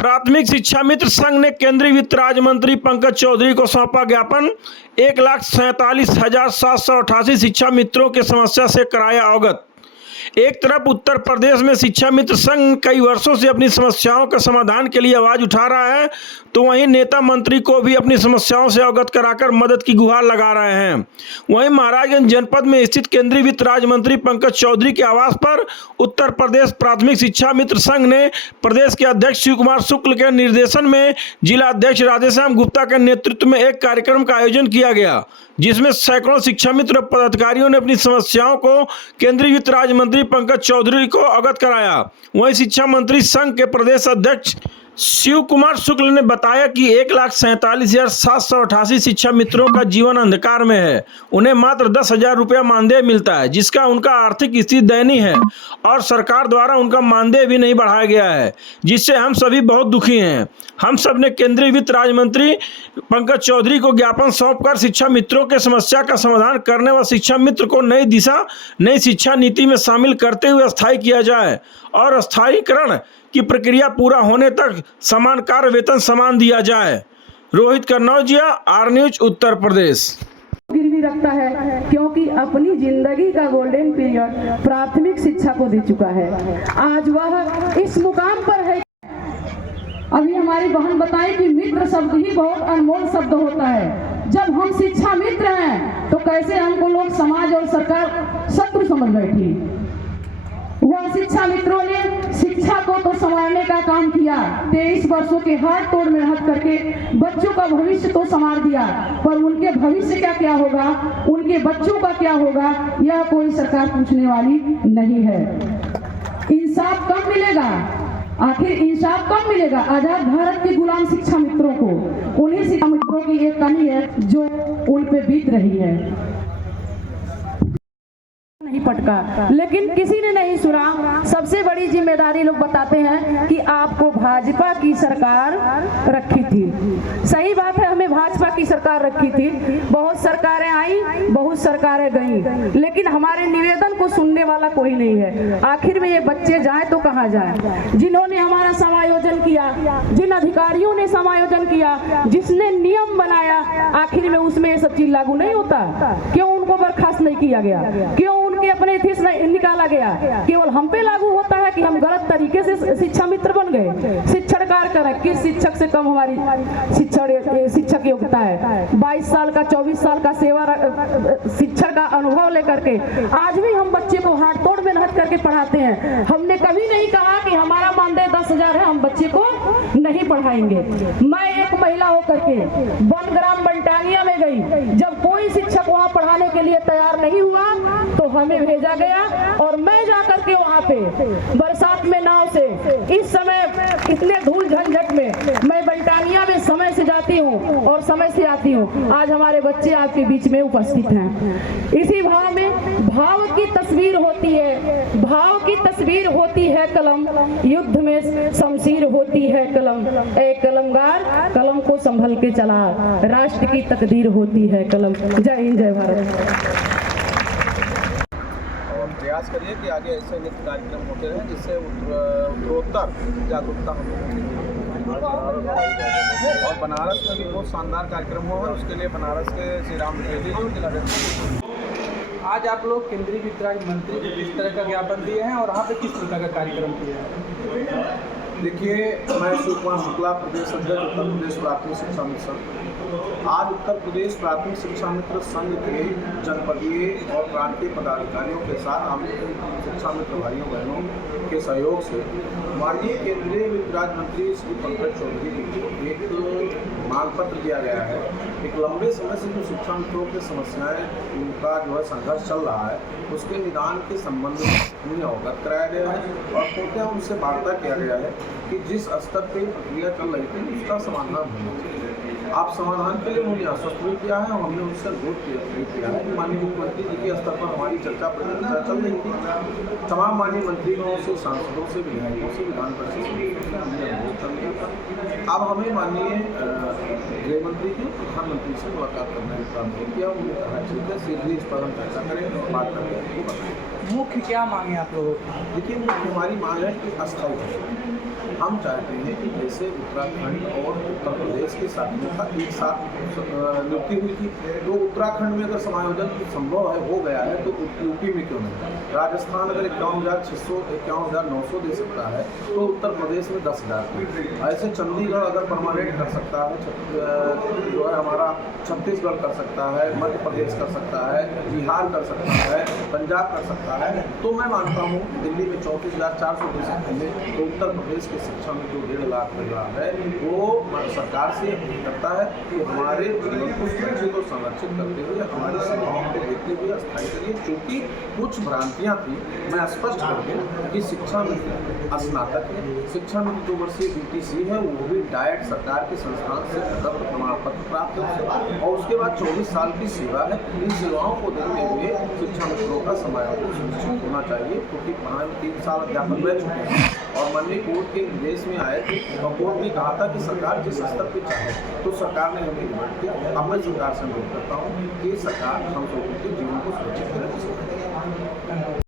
प्राथमिक शिक्षा मित्र संघ ने केंद्रीय वित्त राज्य मंत्री पंकज चौधरी को सौंपा ज्ञापन। 1,47,788 शिक्षा मित्रों की समस्या से कराया अवगत। एक तरफ उत्तर प्रदेश में शिक्षा मित्र संघ कई वर्षों से अपनी समस्याओं के समाधान के लिए आवाज उठा रहा है, तो वहीं नेता मंत्री को भी अपनी समस्याओं से अवगत कराकर मदद की गुहार लगा रहे हैं। वहीं महाराजगंज जनपद में स्थित केंद्रीय वित्त राज्य मंत्री पंकज चौधरी के आवास पर उत्तर प्रदेश प्राथमिक शिक्षा मित्र संघ ने प्रदेश के अध्यक्ष शिव कुमार शुक्ल के निर्देशन में जिला अध्यक्ष राधेश्याम गुप्ता के नेतृत्व में एक कार्यक्रम का आयोजन किया गया, जिसमें सैकड़ों शिक्षा मित्र पदाधिकारियों ने अपनी समस्याओं को केंद्रीय वित्त राज्य मंत्री पंकज चौधरी को अवगत कराया। वहीं शिक्षा मंत्री संघ के प्रदेश अध्यक्ष शिव कुमार शुक्ल ने बताया कि 1,47,788 शिक्षा मित्रों का जीवन अंधकार में है। उन्हें मात्र 10,000 रुपया मानदेय मिलता है, जिसका उनका आर्थिक स्थिति दयनीय है और सरकार द्वारा उनका मानदेय भी नहीं बढ़ाया गया है, जिससे हम सभी बहुत दुखी हैं। हम सब ने केंद्रीय वित्त राज्य मंत्री पंकज चौधरी को ज्ञापन सौंपकर शिक्षा मित्रों के समस्या का समाधान करने व शिक्षा मित्र को नई दिशा, नई शिक्षा नीति में शामिल करते हुए अस्थायी किया जाए और स्थायीकरण की प्रक्रिया पूरा होने तक समान कार्य वेतन समान दिया जाए। Rohit Kannaujia, R news, Uttar Pradesh. गिरवी रखता है क्योंकि अपनी जिंदगी का गोल्डन पीरियड प्राथमिक शिक्षा को दे चुका है। आज वह इस मुकाम पर है। अभी हमारी बहन बताए कि मित्र शब्द ही बहुत अनमोल शब्द होता है। जब हम शिक्षा मित्र हैं तो कैसे हमको लोग समाज और सरकार शत्रु समझ बैठी। वह शिक्षा मित्रों ने शिक्षा को तो संवारने का काम किया। 23 वर्षों के हाथ तोड़ मेहनत करके बच्चों का भविष्य तो संवार दिया, पर उनके भविष्य का क्या होगा, उनके बच्चों का क्या होगा, यह कोई सरकार पूछने वाली नहीं है। इंसाफ कब मिलेगा? आखिर इंसाफ कब मिलेगा? आजाद भारत के गुलाम शिक्षा मित्रों को, उन्हीं शिक्षा मित्रों की एक कहानी है जो उन पे बीत रही है। नहीं पटका, लेकिन किसी ने नहीं सुना। सबसे बड़ी जिम्मेदारी लोग बताते हैं कि आपको भाजपा की सरकार रखी थी। सही बात है, हमें भाजपा की सरकार रखी थी। बहुत सरकारें आई, बहुत सरकारें गईं, लेकिन हमारे निवेदन को सुनने वाला कोई नहीं है। आखिर में ये बच्चे जाएं तो कहाँ जाएं? जिन्होंने हमारा समायोजन किया, जिन अधिकारियों ने समायोजन किया, जिसने नियम बनाया, आखिर में उसमें ये सब चीज लागू नहीं होता। क्यों उनको बर्खास्त नहीं किया गया? क्यों उनके अपने थीस निकाला गया? केवल हम पे लागू होता है कि हम गलत तरीके से शिक्षा मित्र बन गए। शिक्षण कार्य करें, किस शिक्षक से कम हमारी शिक्षक योग्यता है? 22 साल का, 24 साल का सेवा शिक्षण का अनुभव लेकर के आज भी हम बच्चे को हाथ तोड़ मेहनत करके पढ़ाते हैं। हमने कभी नहीं कहा कि हमारा मानदेय 10,000 है, हम बच्चे को नहीं पढ़ाएंगे। मैं एक महिला होकर के बनग्राम बंटानिया में गई। जब कोई शिक्षक वहाँ पढ़ाने के लिए तैयार नहीं हुआ तो हमें भेजा गया और मैं जाकर के वहाँ पे बरसात में नाव से, इस समय इतने धूल झंझट में मैं बल्टानिया में समय से जाती हूँ और समय से आती हूँ। आज हमारे बच्चे आपके बीच में उपस्थित हैं। इसी भाव में भाव की तस्वीर होती है, भाव की तस्वीर होती है कलम, युद्ध में शमशीर होती है कलम। ए कलमगार, कलम को संभल के चला, राष्ट्र की तकदीर होती है कलम। जय हिंद, जय भारत। प्रयास करिए कि आगे ऐसे नित्य कार्यक्रम होते रहे, जिससे उत्तरोत्तर जागरूकता हो और बनारस में भी बहुत शानदार कार्यक्रम हुआ है। उसके लिए बनारस के श्री राम द्विवेदी और जिलाध्यक्ष। आज आप लोग केंद्रीय वित्त राज्य मंत्री को किस तरह का ज्ञापन दिए हैं और वहाँ पे किस प्रकार का कार्यक्रम किया है? देखिए, मैं शिव कुमार शुक्ला, प्रदेश अध्यक्ष उत्तर प्रदेश प्राथमिक शिक्षा मित्र संघ। आज उत्तर प्रदेश प्राथमिक शिक्षा मित्र संघ के जनपदीय और प्रांतीय पदाधिकारियों के साथ हम शिक्षा मित्र भाइयों बहनों के सहयोग से माननीय केंद्रीय वित्त राज्य मंत्री श्री पंकज चौधरी जी को एक मांग पत्र दिया गया है। एक लंबे समय से जो शिक्षा मित्रों की समस्याएं, उनका जो है संघर्ष चल रहा है, उसके निदान के संबंध में उन्हें अवगत कराया गया है और कृपया उनसे वार्ता किया गया है कि जिस स्तर पर प्रक्रिया चल रही थी उसका समाधान होना चाहिए। आप समाधान के लिए उन्होंने आश्वस्त भी किया है और हमने उनसे अनुरोध किया है कि माननीय मुख्यमंत्री जी के स्तर पर हमारी चर्चा चल रही थी। तमाम माननीय मंत्रियों से, सांसदों से, विधायकों से, विधान परिषद से हमने अनुरोध कर लिया था। अब हमें माननीय गृह मंत्री जी, प्रधानमंत्री से मुलाकात करने का अनुरोध किया। उन्होंने कहा ठीक है, शीघ्र इस पर हम चर्चा करें और बात करके आपको बताएं। मुख्य क्या मांगे आप लोगों की? देखिए, मुख्य हमारी मांग है कि अस्थायी है। हम चाहते हैं कि जैसे उत्तराखंड और उत्तर प्रदेश के साथियों का एक साथ नियुक्ति हुई थी, तो उत्तराखंड में अगर समायोजन संभव है हो गया है तो यूपी में क्यों नहीं? राजस्थान अगर 51,600 51,900 दे सकता है तो उत्तर प्रदेश में 10,000। ऐसे चंडीगढ़ अगर परमानेंट कर सकता है, जो है हमारा छत्तीसगढ़ कर सकता है, मध्य प्रदेश कर सकता है, बिहार कर सकता है, पंजाब कर सकता है, तो मैं मानता हूँ दिल्ली में 34,400 दे सकते हैं। तो उत्तर प्रदेश की शिक्षा में जो 1.5 लाख मिल रहा है वो सरकार से अपील करता है कि हमारे जीवन को सुरक्षित और संरक्षित करते हुए हमारी सेवाओं को देखते हुए अस्थायी करिए। क्योंकि कुछ भ्रांतियाँ थी, मैं स्पष्ट कर दूँ कि शिक्षा मित्र स्नातक है, शिक्षा मित्र 2 वर्षीय BTC है, वो भी डायट सरकार के संस्थान से प्रमाण पत्र प्राप्त है और उसके बाद 24 साल की सेवा है। इन सेवाओं को देखते हुए शिक्षा मित्रों का समायोजन सुनिश्चित होना चाहिए, क्योंकि 3 साल अध्यापन रह चुके हैं और माननीय कोर्ट के निर्देश में आए थे और कोर्ट ने कहा था कि सरकार जिस स्तर पर चाहे, तो सरकार ने हमें डिमांड किया। अब मैं सरकार से अनुरोध करता हूँ कि सरकार हम लोगों के जीवन को सुरक्षित करें।